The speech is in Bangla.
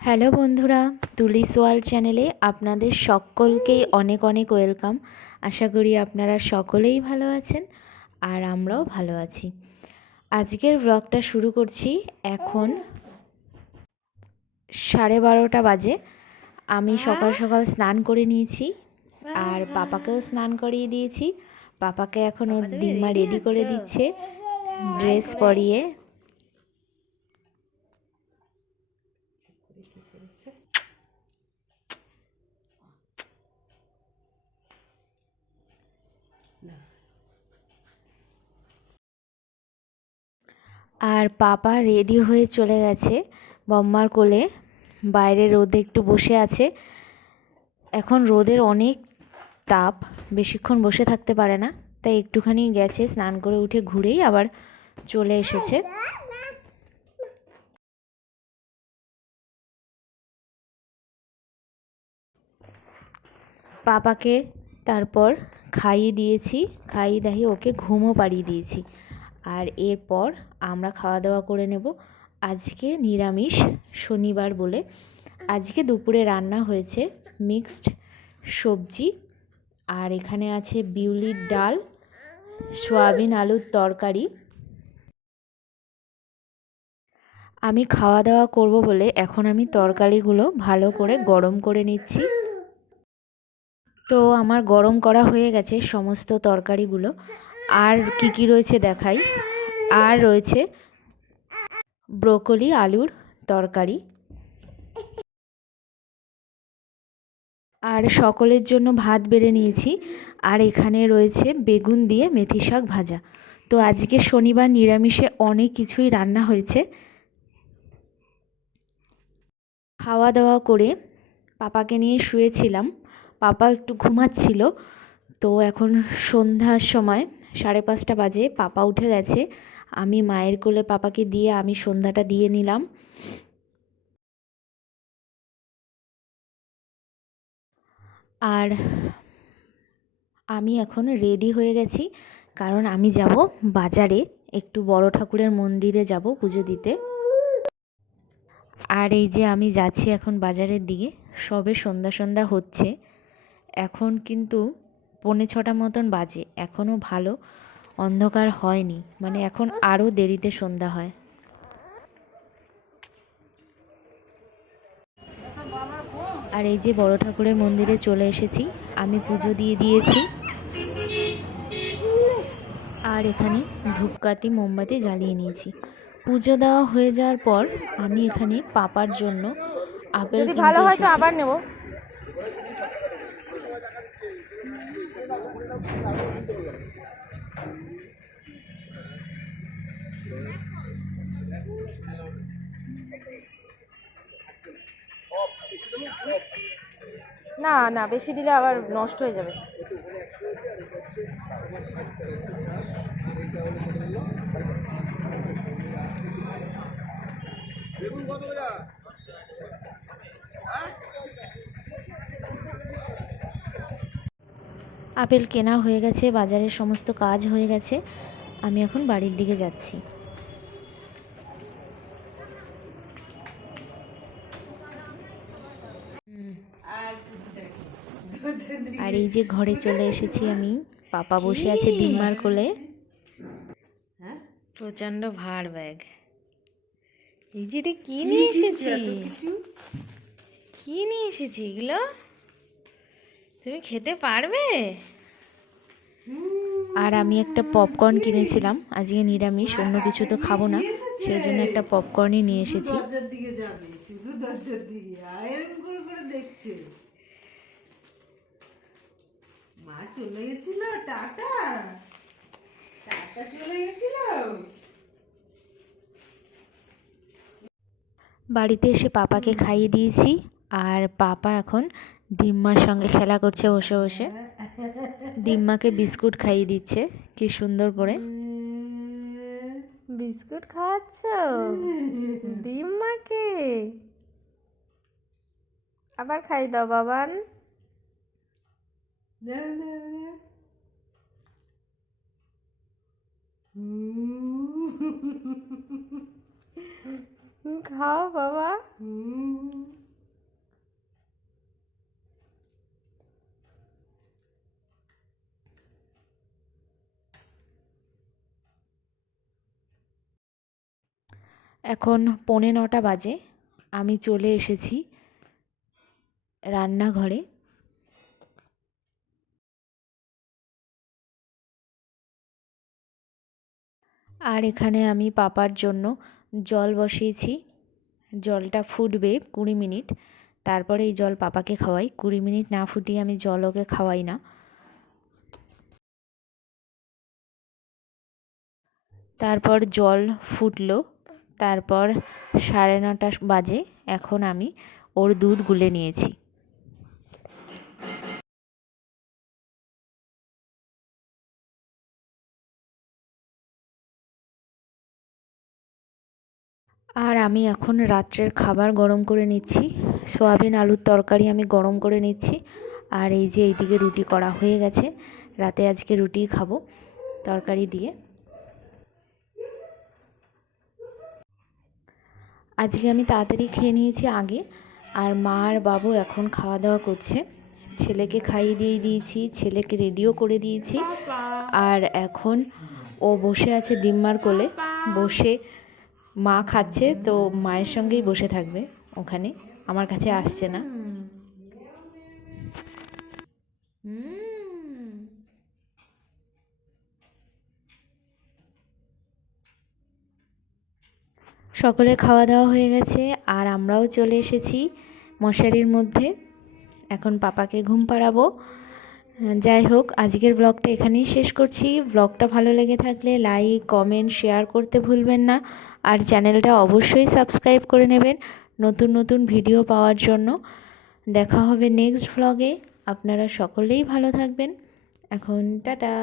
হ্যালো বন্ধুরা, তুলিস ওয়ার্ল্ড চ্যানেলে আপনাদের সকলকেই অনেক অনেক ওয়েলকাম। আশা করি আপনারা সকলেই ভালো আছেন আর আমরাও ভালো আছি। আজকের ব্লগটা শুরু করছি। এখন 12:30 বাজে। আমি সকাল সকাল স্নান করে নিয়েছি আর পাপাকেও স্নান করিয়ে দিয়েছি। পাপাকে এখন ওর দিম্মা রেডি করে দিচ্ছে ড্রেস পরিয়ে। আর পাপা রেডি হয়ে চলে গেছে বম্মার কোলে। বাইরে রোদে একটু বসে আছে। এখন রোদের অনেক তাপ, বেশিক্ষণ বসে থাকতে পারে না, তাই একটুখানি গেছে, স্নান করে উঠে ঘুরেই আবার চলে এসেছে। পাপাকে তারপর খাইয়ে দিয়েছি, খাইয়ে দাইয়ে ওকে ঘুমও পাড়িয়ে দিয়েছি। আর এরপর আমরা খাওয়া দাওয়া করে নেব। আজকে নিরামিষ, শনিবার বলে। আজকে দুপুরে রান্না হয়েছে মিক্সড সবজি, আর এখানে আছে বিউলির ডাল, সয়াবিন আলুর তরকারি। আমি খাওয়া দাওয়া করব বলে এখন আমি তরকারিগুলো ভালো করে গরম করে নিচ্ছি। তো আমার গরম করা হয়ে গেছে সমস্ত তরকারিগুলো। আর কি কি রয়েছে দেখাই। আর রয়েছে ব্রোকলি আলুর তরকারি, আর সকলের জন্য ভাত বেড়ে নিয়েছি। আর এখানে রয়েছে বেগুন দিয়ে মেথি শাক ভাজা। তো আজকে শনিবার, নিরামিষে অনেক কিছুই রান্না হয়েছে। খাওয়া দাওয়া করে পাপাকে নিয়ে শুয়েছিলাম। পাপা একটু ঘুমাচ্ছিল। তো এখন সন্ধ্যার সময় 5:30 বাজে, পাপা উঠে গেছে। আমি মায়ের কোলে পাপাকে দিয়ে আমি সন্ধ্যাটা দিয়ে নিলাম। আর আমি এখন রেডি হয়ে গেছি, কারণ আমি যাব বাজারে, একটু বড় ঠাকুরের মন্দিরে যাব পুজো দিতে। আর এই যে আমি যাচ্ছি এখন বাজারের দিকে। সবে সন্ধ্যা সন্ধ্যা হচ্ছে, এখন কিন্তু 5:45 মতন বাজে, এখনও ভালো অন্ধকার হয়নি, মানে এখন আরও দেরিতে সন্ধ্যা হয়। আর এই যে বড় ঠাকুরের মন্দিরে চলে এসেছি, আমি পুজো দিয়ে দিয়েছি। আর এখানে ধূপকাঠি মোমবাতি জ্বালিয়ে নিয়েছি। পুজো দেওয়া হয়ে যাওয়ার পর আমি এখানে পাপার জন্য আপেল কিনতে এসেছি। আবার নেব। না না, বেশি দিলে আবার নষ্ট হয়ে যাবে। আপেল কেনা হয়ে গেছে, বাজারের সমস্ত কাজ হয়ে গেছে। আমি এখন বাড়ির দিকে যাচ্ছি। আর এই যে ঘরে চলে এসেছি আমি। পাপা বসে আছে দিম্মার কোলে। প্রচন্ড ভার ব্যাগ। এই যে এটা কি নিয়ে এসেছি, কি নিয়ে এসেছি এগুলো, তুমি খেতে পারবে? আর আমি একটা পপকর্ন কিনেছিলাম, আজকে নিরামিষ, অন্য কিছু তো খাবো না, সেই জন্য একটা পপকর্নই নিয়ে এসেছি। মা চলে গেছিল, টাটা টাটা চলে গেছিল। বাড়িতে এসে পাপাকে খাইয়ে দিয়েছি। আর পাপা এখন দিম্মার সঙ্গে খেলা করছে বসে বসে। দিম্মাকে বিস্কুট খাইয়ে দিচ্ছে কি সুন্দর করে। বিস্কুট খাওয়াচ্ছ দিম্মাকে? আবার খাই দাও বাবান। খাও বাবা। এখন 9:45 বাজে। আমি চলে এসেছি রান্নাঘরে। আর এখানে আমি পাপার জন্য জল বসিয়েছি। জলটা ফুটবে 20 মিনিট, তারপরে এই জল পাপাকে খাওয়াই। 20 মিনিট না ফুটিয়ে আমি জল ওকে খাওয়াই না। তারপর জল ফুটলো, তারপর 9:30 বাজে। এখন আমি ওর দুধ গুলে নিয়েছি। আর আমি এখন রাত্রের খাবার গরম করে নিচ্ছি। সয়াবিন আলুর তরকারি আমি গরম করে নিচ্ছি। আর এই যে এইদিকে রুটি করা হয়ে গেছে। রাতে আজকে রুটিই খাবো তরকারি দিয়ে। আজকে আমি তাড়াতাড়ি খেয়ে নিয়েছি আগে, আর মা আর বাবু এখন খাওয়া দাওয়া করছে। ছেলেকে খাইয়ে দিয়ে দিয়েছি, ছেলেকে রেডিও করে দিয়েছি। আর এখন ও বসে আছে ডিম্মার কোলে, বসে মা খাচ্ছে, তো মায়ের সঙ্গেই বসে থাকবে ওখানে, আমার কাছে আসছে না। সকলের খাওয়া দাওয়া হয়ে গেছে, আর আমরাও চলে এসেছি মশারির মধ্যে। এখন পাপাকে ঘুম পাড়াবো। যাই হোক, আজকের ব্লগটা এখানেই শেষ করছি। ব্লগটা ভালো লেগে থাকলে লাইক, কমেন্ট, শেয়ার করতে ভুলবেন না। আর চ্যানেলটা অবশ্যই সাবস্ক্রাইব করে নেবেন নতুন নতুন ভিডিও পাওয়ার জন্য। দেখা হবে নেক্সট ব্লগে। আপনারা সকলেই ভালো থাকবেন। এখন টাটা।